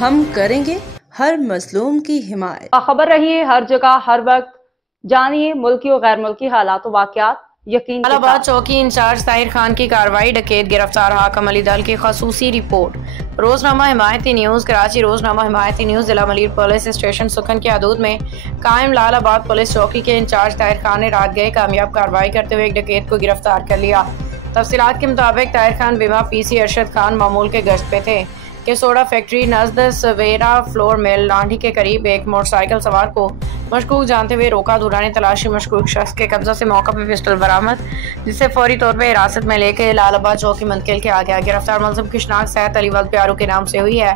हम करेंगे हर मजलूम की हिमायत। खबर रहिए हर जगह हर वक्त। जानिए मुल्की और गैर मुल्की हालात व वाक़यात यकीन के जलालाबाद साथ। चौकी इंचार्ज ताहिर खान की कार्रवाई, डकैत गिरफ्तार, हाकम अली दल की खसूसी रिपोर्ट। रोजनामा हिमायती न्यूज़ कराची। रोजनामा हिमायती न्यूज़ जिला मलिर पुलिस स्टेशन सुखन की हदूद में कायम लालाबाद पुलिस चौकी के इंचार्ज ताहिर खान ने रात गए कामयाब कार्रवाई करते हुए एक डकैत को गिरफ्तार कर लिया। तफसीलात के मुताबिक ताहिर खान बिमा पीसी अरशद खान मामूल के गश्त पे थे कि सोडा फैक्ट्री नजद सवेरा फ्लोर मिल लांढी के करीब एक मोटरसाइकिल सवार को मशकूक जानते हुए रोका। दौरान तलाशी मशकूक शख्स के कब्जा से मौका पर पिस्टल बरामद, जिसे फौरी तौर पर हिरासत में लेकर लालाबाद चौकी मुंतकिल किया गया। गिरफ्तार मुलजिम की शिनाख्त सेहत अली वल्द प्यारू के नाम से हुई है।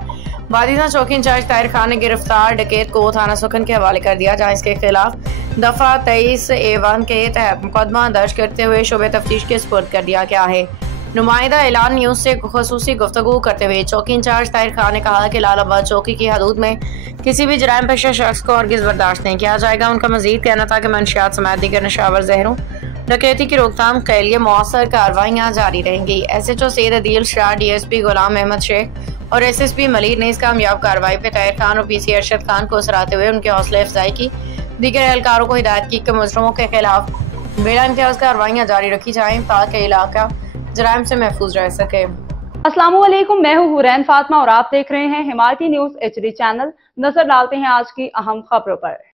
बादिजा चौकी इंचार्ज ताहिर खान ने गिरफ्तार डकैत को थाना सुखन के हवाले कर दिया, जहाँ इसके खिलाफ दफा 23A1 के तहत मुकदमा दर्ज करते हुए शोबे तफ्तीश के सुपुर्द कर दिया गया है। नुमाइंदा ऐलान न्यूज़ से खसूसी गुफ्तगू करते हुए चौकी इंचार्ज ताहिर खान ने कहा कि लालाबाद चौकी की हदूद में किसी भी जराइम पेशा शख्स को हरगिज़ बर्दाश्त नहीं किया जाएगा। उनका मजीद कहना था कि मंशियात समेत दीगर नशावर जहरों डकैती की रोकथाम के लिए मौसर कार्रवाइयाँ जारी रहेंगी। SHO सैयद अदील शाह, DSP गुलाम अहमद शेख और SSP मलिर ने इस कामयाब कार्रवाई पर ताहिर खान और PC अरशद खान को सराहते हुए उनके हौसला अफजाई की। दीगर एहलकारों को हिदायत की कि मुजरिमों के खिलाफ बेला इम्तियाज कार्रवाइयाँ जारी रखी जाएँ ताकि इलाका जराइम से महफूज रह सके। अस्सलाम वालेकुम, मैं हूँ हुरैन फातिमा और आप देख रहे हैं हिमायती न्यूज़ HD चैनल। नजर डालते हैं आज की अहम खबरों पर।